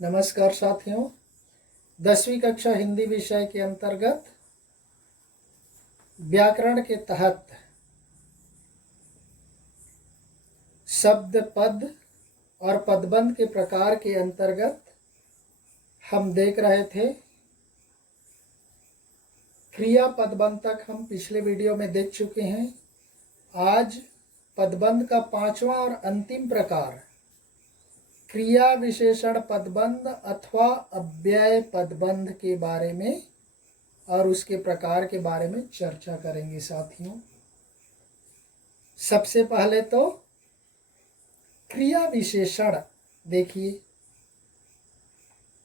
नमस्कार साथियों, 10वीं कक्षा हिंदी विषय के अंतर्गत व्याकरण के तहत शब्द पद और पदबंध के प्रकार के अंतर्गत हम देख रहे थे। क्रिया पदबंध तक हम पिछले वीडियो में देख चुके हैं। आज पदबंध का 5वां और अंतिम प्रकार क्रिया विशेषण पदबंध अथवा अव्यय पदबंध के बारे में और उसके प्रकार के बारे में चर्चा करेंगे साथियों। सबसे पहले तो क्रिया विशेषण देखिए,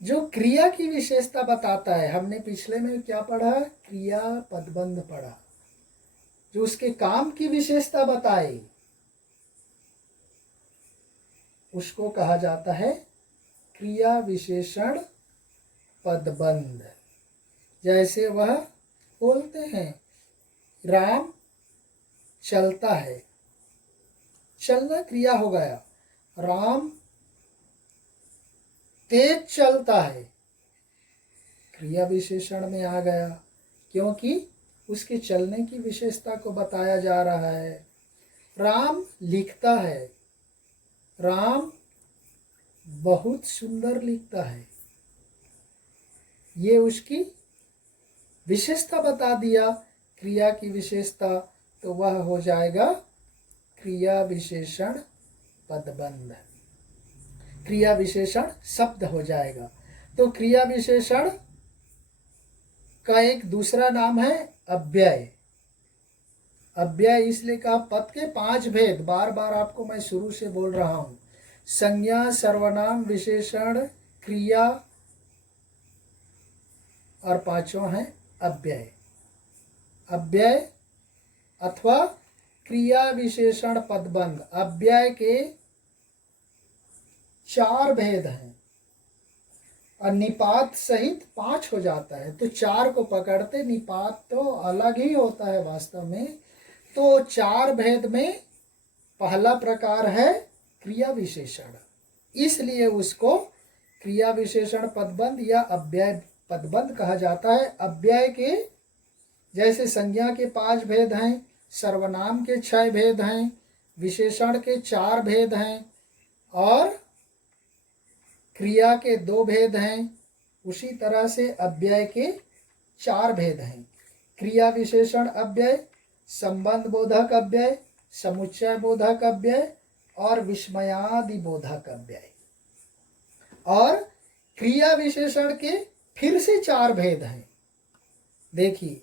जो क्रिया की विशेषता बताता है। हमने पिछले में क्या पढ़ा? क्रिया पदबंध पढ़ा, जो उसके काम की विशेषता बताए उसको कहा जाता है क्रिया विशेषण पदबंध। जैसे वह बोलते हैं राम चलता है, चलना क्रिया हो गया। राम तेज चलता है, क्रिया विशेषण में आ गया, क्योंकि उसके चलने की विशेषता को बताया जा रहा है। राम लिखता है, राम बहुत सुंदर लिखता है, ये उसकी विशेषता बता दिया, क्रिया की विशेषता। तो वह हो जाएगा क्रिया विशेषण पदबंध, क्रिया विशेषण शब्द हो जाएगा। तो क्रिया विशेषण का एक दूसरा नाम है अव्यय। अव्यय इसलिए कहा, पद के 5 भेद, बार बार आपको मैं शुरू से बोल रहा हूं। संज्ञा, सर्वनाम, विशेषण, क्रिया और 5वां है अव्यय। अव्यय अथवा क्रिया विशेषण पदबंध। अव्यय के 4 भेद हैं और निपात सहित 5 हो जाता है। तो 4 को पकड़ते, निपात तो अलग ही होता है वास्तव में। तो 4 भेद में पहला प्रकार है क्रिया विशेषण, इसलिए उसको क्रिया विशेषण पदबंध या अव्यय पदबंध कहा जाता है। अव्यय के जैसे संज्ञा के 5 भेद हैं, सर्वनाम के 6 भेद हैं, विशेषण के 4 भेद हैं और क्रिया के 2 भेद हैं। उसी तरह से अव्यय के 4 भेद हैं। क्रिया विशेषण अव्यय, संबंध बोधक अव्यय, समुच्चय बोधक अव्यय और विस्मयादि बोधक अव्यय। और क्रिया विशेषण के फिर से 4 भेद हैं। देखिए,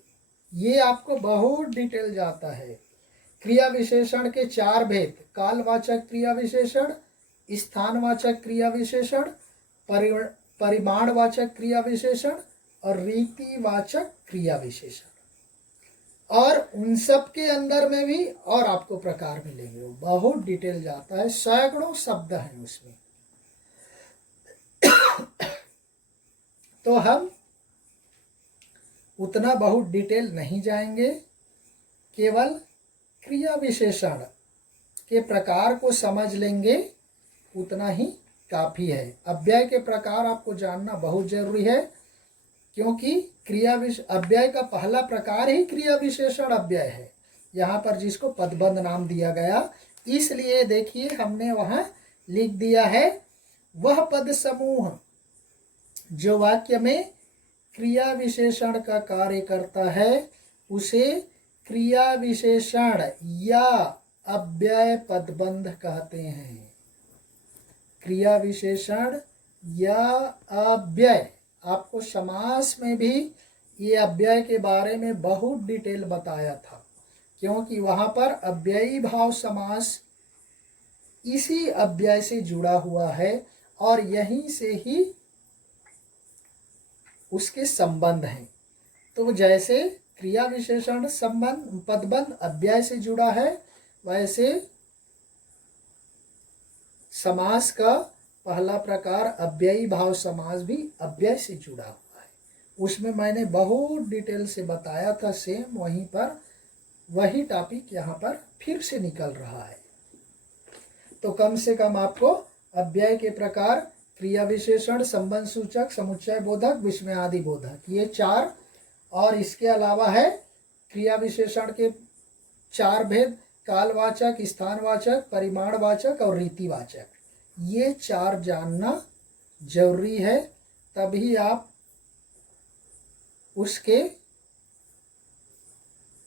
ये आपको बहुत डिटेल जाता है। क्रिया विशेषण के 4 भेद: कालवाचक क्रिया विशेषण, स्थानवाचक क्रिया विशेषण, परिमाणवाचक क्रिया विशेषण और रीतिवाचक क्रिया विशेषण। और उन सब के अंदर में भी और आपको प्रकार मिलेंगे, वो बहुत डिटेल जाता है, सैकड़ों शब्द हैं उसमें। तो हम उतना बहुत डिटेल नहीं जाएंगे, केवल क्रिया विशेषण के प्रकार को समझ लेंगे, उतना ही काफ़ी है। अव्यय के प्रकार आपको जानना बहुत जरूरी है, क्योंकि अव्यय का पहला प्रकार ही क्रिया विशेषण अव्यय है, यहाँ पर जिसको पदबंध नाम दिया गया। इसलिए देखिए, हमने वहाँ लिख दिया है, वह पद समूह जो वाक्य में क्रिया विशेषण का कार्य करता है उसे क्रिया विशेषण या अव्यय पदबंध कहते हैं। क्रिया विशेषण या अव्यय। आपको समास में भी ये अव्यय के बारे में बहुत डिटेल बताया था, क्योंकि वहाँ पर अव्ययी भाव समास इसी अव्यय से जुड़ा हुआ है और यहीं से ही उसके संबंध हैं। तो जैसे क्रिया विशेषण संबंध पदबंध अव्यय से जुड़ा है, वैसे समास का पहला प्रकार अव्ययी भाव समास भी अव्यय से जुड़ा हुआ है। उसमें मैंने बहुत डिटेल से बताया था, सेम वहीं पर वही टॉपिक यहाँ पर फिर से निकल रहा है। तो कम से कम आपको अव्यय के प्रकार क्रिया विशेषण, संबंध सूचक, समुच्चय बोधक, विस्मयादि बोधक, ये 4। और इसके अलावा है क्रिया विशेषण के 4 भेद, कालवाचक, स्थानवाचक, परिमाणवाचक और रीतिवाचक। ये 4 जानना जरूरी है, तभी आप उसके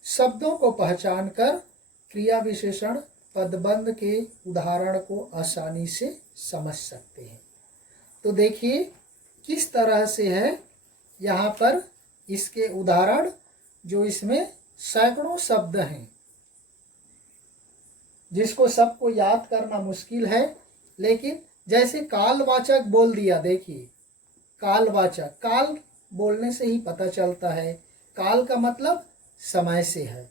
शब्दों को पहचान कर क्रिया विशेषण पदबंध के उदाहरण को आसानी से समझ सकते हैं। तो देखिए किस तरह से है यहाँ पर इसके उदाहरण, जो इसमें सैकड़ों शब्द हैं जिसको सबको याद करना मुश्किल है। लेकिन जैसे कालवाचक बोल दिया, देखिए कालवाचक, काल बोलने से ही पता चलता है। काल का मतलब समय से है,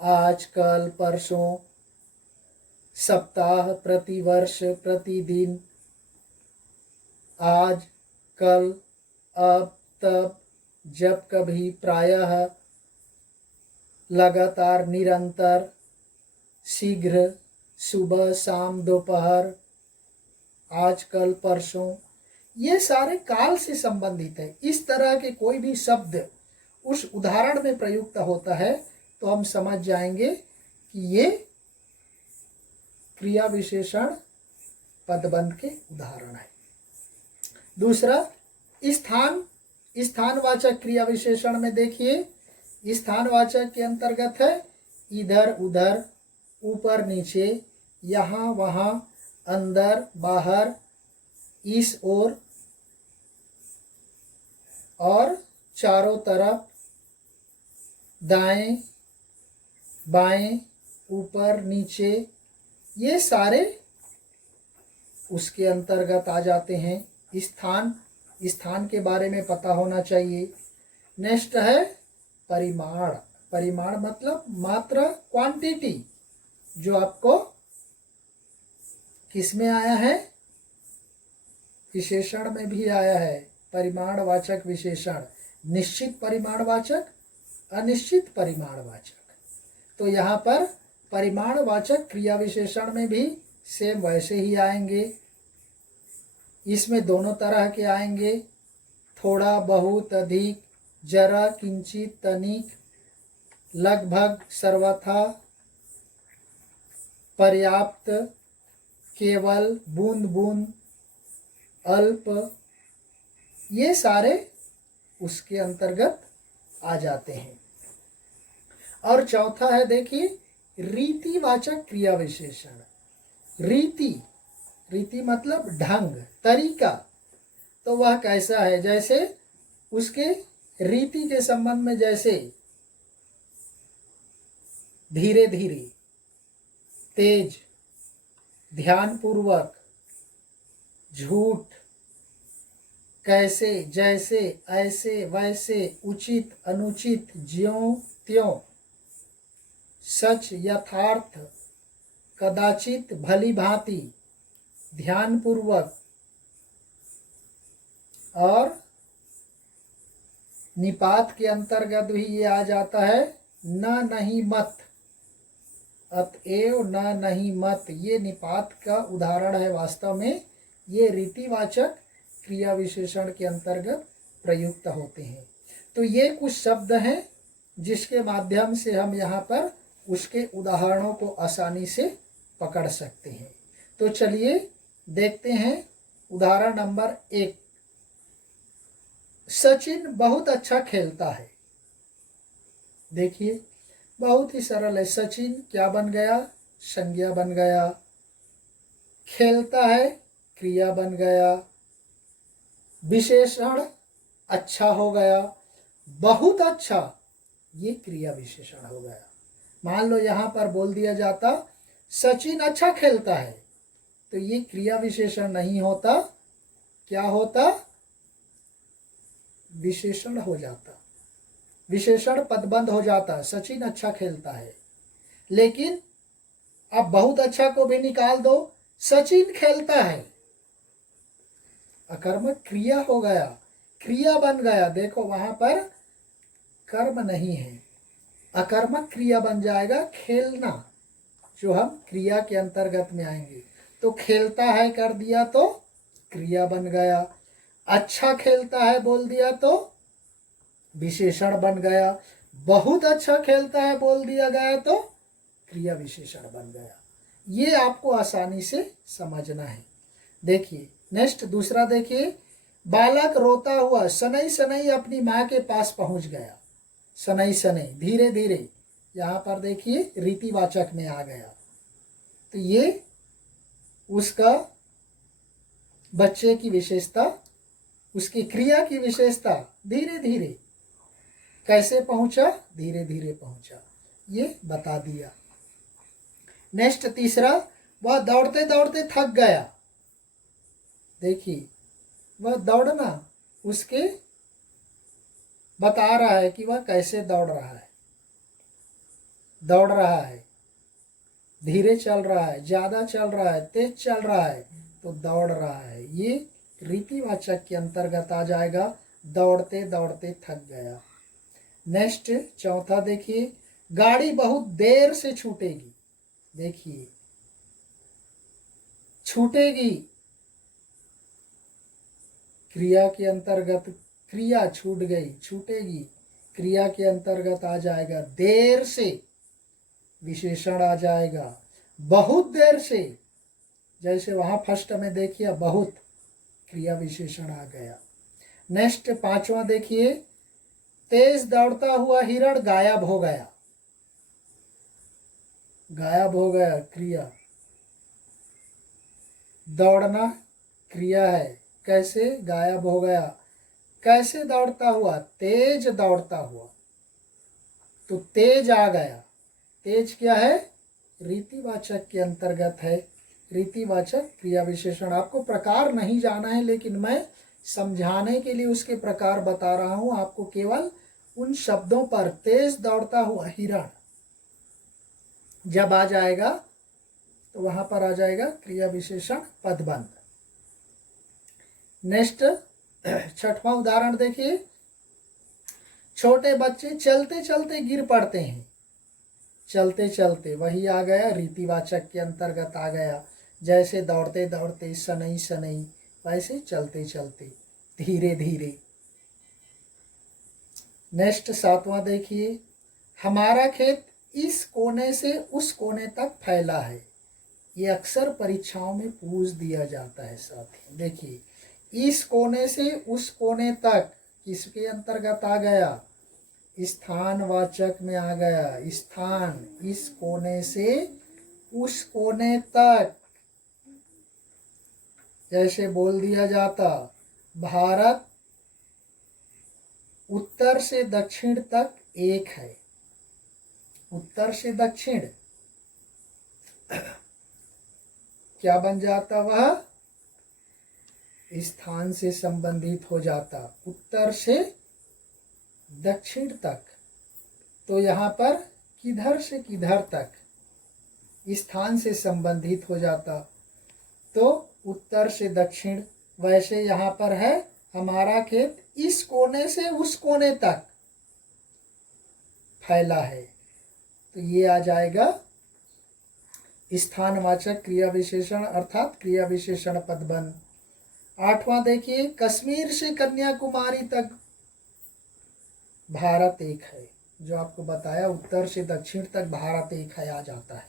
आज, कल, परसों, सप्ताह, प्रतिवर्ष, प्रतिदिन, आज, कल, अब, तब, जब, कभी, प्रायः, लगातार, निरंतर, शीघ्र, सुबह, शाम, दोपहर, आज, कल, परसों, ये सारे काल से संबंधित है। इस तरह के कोई भी शब्द उस उदाहरण में प्रयुक्त होता है तो हम समझ जाएंगे कि ये क्रिया विशेषण पदबंध के उदाहरण है। दूसरा, स्थान, स्थानवाचक क्रिया विशेषण में देखिए, स्थानवाचक के अंतर्गत है इधर उधर, ऊपर नीचे, यहाँ वहाँ, अंदर बाहर, इस ओर और चारों तरफ, दाएं बाएं, ऊपर नीचे, ये सारे उसके अंतर्गत आ जाते हैं। स्थान, स्थान के बारे में पता होना चाहिए। नेक्स्ट है परिमाण, परिमाण मतलब मात्रा, क्वांटिटी, जो आपको किसमें आया है, विशेषण में भी आया है। परिमाणवाचक विशेषण, निश्चित परिमाणवाचक, अनिश्चित परिमाणवाचक। तो यहाँ पर परिमाणवाचक क्रिया विशेषण में भी सेम वैसे ही आएंगे। इसमें दोनों तरह के आएंगे, थोड़ा, बहुत, अधिक, जरा, किंचित, तनिक, लगभग, सर्वथा, पर्याप्त, केवल, बूंद बूंद, अल्प, ये सारे उसके अंतर्गत आ जाते हैं। और चौथा है देखिए रीतिवाचक क्रिया विशेषण। रीति, रीति मतलब ढंग, तरीका। तो वह कैसा है, जैसे उसके रीति के संबंध में, जैसे धीरे धीरे, तेज, ध्यानपूर्वक, झूठ, कैसे, जैसे, ऐसे, वैसे, उचित, अनुचित, ज्यों त्यों, सच, यथार्थ, कदाचित, भली भांति, ध्यानपूर्वक, और निपात के अंतर्गत भी ये आ जाता है न, नहीं, मत, अतएव, न, नहीं, मत, ये निपात का उदाहरण है। वास्तव में ये रीतिवाचक क्रिया विशेषण के अंतर्गत प्रयुक्त होते हैं। तो ये कुछ शब्द हैं जिसके माध्यम से हम यहाँ पर उसके उदाहरणों को आसानी से पकड़ सकते हैं। तो चलिए देखते हैं उदाहरण नंबर 1। सचिन बहुत अच्छा खेलता है। देखिए बहुत ही सरल है। सचिन क्या बन गया, संज्ञा बन गया। खेलता है क्रिया बन गया। विशेषण अच्छा हो गया। बहुत अच्छा, ये क्रिया विशेषण हो गया। मान लो यहाँ पर बोल दिया जाता सचिन अच्छा खेलता है, तो ये क्रिया विशेषण नहीं होता, क्या होता, विशेषण हो जाता। विशेषण पदबंध हो जाता है, सचिन अच्छा खेलता है। लेकिन अब बहुत अच्छा को भी निकाल दो, सचिन खेलता है, अकर्मक क्रिया हो गया, क्रिया बन गया। देखो वहां पर कर्म नहीं है, अकर्मक क्रिया बन जाएगा खेलना, जो हम क्रिया के अंतर्गत में आएंगे। तो खेलता है कर दिया तो क्रिया बन गया। अच्छा खेलता है बोल दिया तो विशेषण बन गया। बहुत अच्छा खेलता है बोल दिया गया तो क्रिया विशेषण बन गया। ये आपको आसानी से समझना है। देखिए नेक्स्ट दूसरा देखिए, बालक रोता हुआ सनई सनई अपनी माँ के पास पहुंच गया। सनई सनई धीरे धीरे, यहाँ पर देखिए रीतिवाचक में आ गया। तो ये उसका बच्चे की विशेषता, उसकी क्रिया की विशेषता, धीरे धीरे कैसे पहुंचा, धीरे धीरे पहुंचा, ये बता दिया। नेक्स्ट तीसरा, वह दौड़ते दौड़ते थक गया। देखिए वह दौड़ना उसके बता रहा है कि वह कैसे दौड़ रहा है। दौड़ रहा है, धीरे चल रहा है, ज्यादा चल रहा है, तेज चल रहा है, तो दौड़ रहा है। ये रीतिवाचक के अंतर्गत आ जाएगा, दौड़ते दौड़ते थक गया। नेक्स्ट चौथा देखिए, गाड़ी बहुत देर से छूटेगी। देखिए छूटेगी क्रिया के अंतर्गत, क्रिया छूट गई, छूटेगी क्रिया के अंतर्गत आ जाएगा। देर से विशेषण आ जाएगा। बहुत देर से, जैसे वहां फर्स्ट में देखिए बहुत, क्रिया विशेषण आ गया। नेक्स्ट पांचवा देखिए, तेज दौड़ता हुआ हिरण गायब हो गया। गायब हो गया क्रिया, दौड़ना क्रिया है, कैसे गायब हो गया, कैसे दौड़ता हुआ, तेज दौड़ता हुआ, तो तेज आ गया। तेज क्या है, रीतिवाचक के अंतर्गत है। रीतिवाचक क्रिया विशेषण, आपको प्रकार नहीं जाना है, लेकिन मैं समझाने के लिए उसके प्रकार बता रहा हूं आपको। केवल उन शब्दों पर, तेज दौड़ता हुआ हिरण जब आ जाएगा तो वहां पर आ जाएगा क्रिया विशेषण पदबंध। नेक्स्ट छठवां उदाहरण देखिए, छोटे बच्चे चलते चलते गिर पड़ते हैं। चलते चलते वही आ गया, रीतिवाचक के अंतर्गत आ गया। जैसे दौड़ते दौड़ते, सनई सनई, वैसे चलते चलते, धीरे धीरे। नेक्स्ट सातवां देखिए, हमारा खेत इस कोने से उस कोने तक फैला है। ये अक्सर परीक्षाओं में पूछ दिया जाता है साथी। देखिए इस कोने से उस कोने तक किसके अंतर्गत आ गया, स्थानवाचक में आ गया। स्थान, इस कोने से उस कोने तक, जैसे बोल दिया जाता भारत उत्तर से दक्षिण तक एक है। उत्तर से दक्षिण क्या बन जाता, वह स्थान से संबंधित हो जाता। उत्तर से दक्षिण तक, तो यहाँ पर किधर से किधर तक स्थान से संबंधित हो जाता, तो उत्तर से दक्षिण। वैसे यहाँ पर है, हमारा खेत इस कोने से उस कोने तक फैला है, तो ये आ जाएगा स्थानवाचक क्रिया विशेषण, अर्थात क्रिया विशेषण पदबंध। आठवां देखिए, कश्मीर से कन्याकुमारी तक भारत एक है। जो आपको बताया उत्तर से दक्षिण तक भारत एक है, आ जाता है।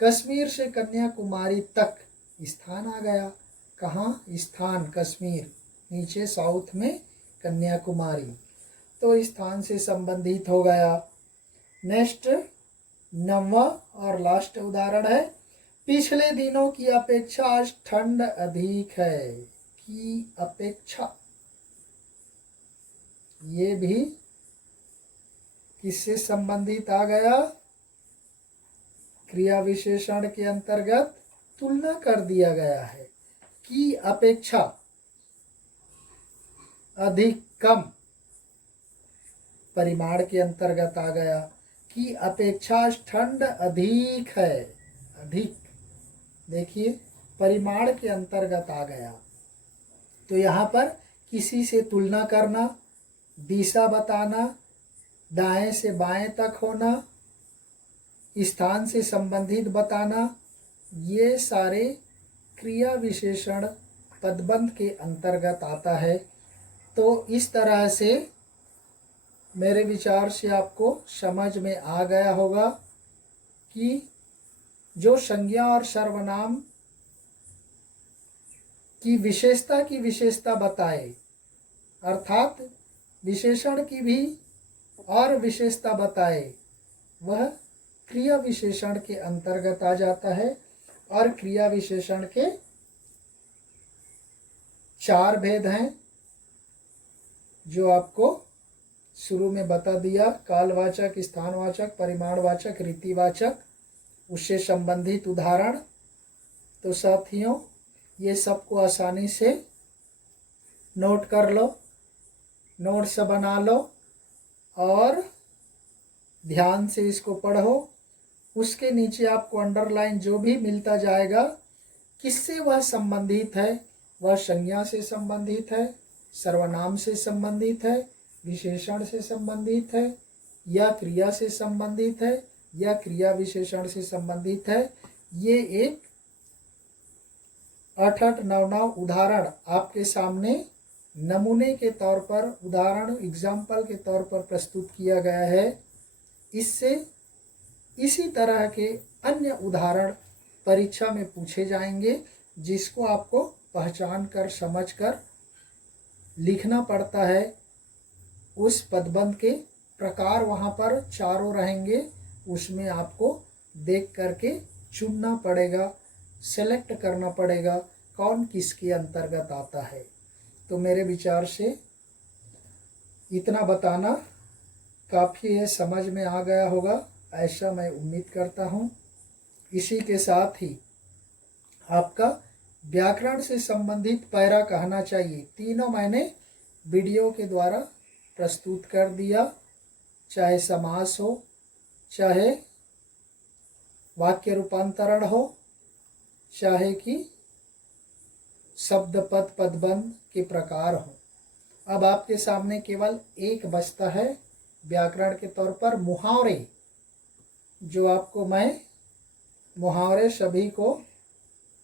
कश्मीर से कन्याकुमारी तक, स्थान आ गया। कहाँ, स्थान कश्मीर, नीचे साउथ में कन्याकुमारी, तो स्थान से संबंधित हो गया। नेक्स्ट नौवां और लास्ट उदाहरण है, पिछले दिनों की अपेक्षा आज ठंड अधिक है। की अपेक्षा, ये भी किससे संबंधित आ गया, क्रिया विशेषण के अंतर्गत तुलना कर दिया गया है। की अपेक्षा, अधिक कम, परिमाण के अंतर्गत आ गया। की अपेक्षा ठंड अधिक है, अधिक, देखिए परिमाण के अंतर्गत आ गया। तो यहाँ पर किसी से तुलना करना, दिशा बताना, दाएं से बाएं तक होना, स्थान से संबंधित बताना, ये सारे क्रिया विशेषण पदबंध के अंतर्गत आता है। तो इस तरह से मेरे विचार से आपको समझ में आ गया होगा कि जो संज्ञा और सर्वनाम की विशेषता बताए, अर्थात विशेषण की भी और विशेषता बताए, वह क्रिया विशेषण के अंतर्गत आ जाता है। और क्रिया विशेषण के 4 भेद हैं जो आपको शुरू में बता दिया, कालवाचक, स्थानवाचक, परिमाणवाचक, रीतिवाचक, उससे संबंधित उदाहरण। तो साथियों, ये सबको आसानी से नोट कर लो, नोट्स बना लो और ध्यान से इसको पढ़ो। उसके नीचे आपको अंडरलाइन जो भी मिलता जाएगा, किससे वह संबंधित है, वह संज्ञा से संबंधित है, सर्वनाम से संबंधित है, विशेषण से संबंधित है, या क्रिया से संबंधित है, या क्रिया विशेषण से संबंधित है। ये एक 8-8, 9-9 उदाहरण आपके सामने नमूने के तौर पर, उदाहरण एग्जाम्पल के तौर पर प्रस्तुत किया गया है। इससे इसी तरह के अन्य उदाहरण परीक्षा में पूछे जाएंगे, जिसको आपको पहचान कर, समझ कर लिखना पड़ता है। उस पदबंध के प्रकार वहाँ पर 4 रहेंगे, उसमें आपको देख करके चुनना पड़ेगा, सेलेक्ट करना पड़ेगा कौन किसके अंतर्गत आता है। तो मेरे विचार से इतना बताना काफ़ी है, समझ में आ गया होगा, ऐसा मैं उम्मीद करता हूँ। इसी के साथ ही आपका व्याकरण से संबंधित पैरा कहना चाहिए, तीनों मैंने वीडियो के द्वारा प्रस्तुत कर दिया, चाहे समास हो, चाहे वाक्य रूपांतरण हो, चाहे कि शब्द पद पदबंध के प्रकार हो। अब आपके सामने केवल एक बचता है व्याकरण के तौर पर मुहावरे, जो आपको मैं मुहावरे सभी को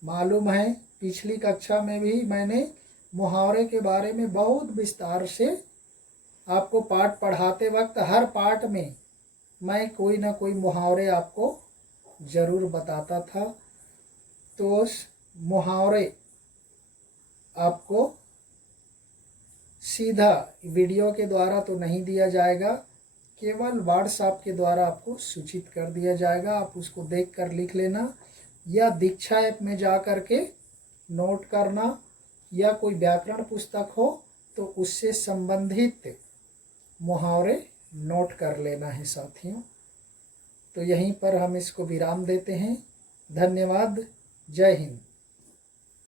मालूम है, पिछली कक्षा में भी मैंने मुहावरे के बारे में बहुत विस्तार से आपको पाठ पढ़ाते वक्त हर पाठ में मैं कोई ना कोई मुहावरे आपको ज़रूर बताता था। तो मुहावरे आपको सीधा वीडियो के द्वारा तो नहीं दिया जाएगा, केवल व्हाट्सएप के द्वारा आपको सूचित कर दिया जाएगा। आप उसको देखकर लिख लेना, या दीक्षा ऐप में जा कर के नोट करना, या कोई व्याकरण पुस्तक हो तो उससे संबंधित मुहावरे नोट कर लेना है साथियों। तो यहीं पर हम इसको विराम देते हैं। धन्यवाद। जय हिंद।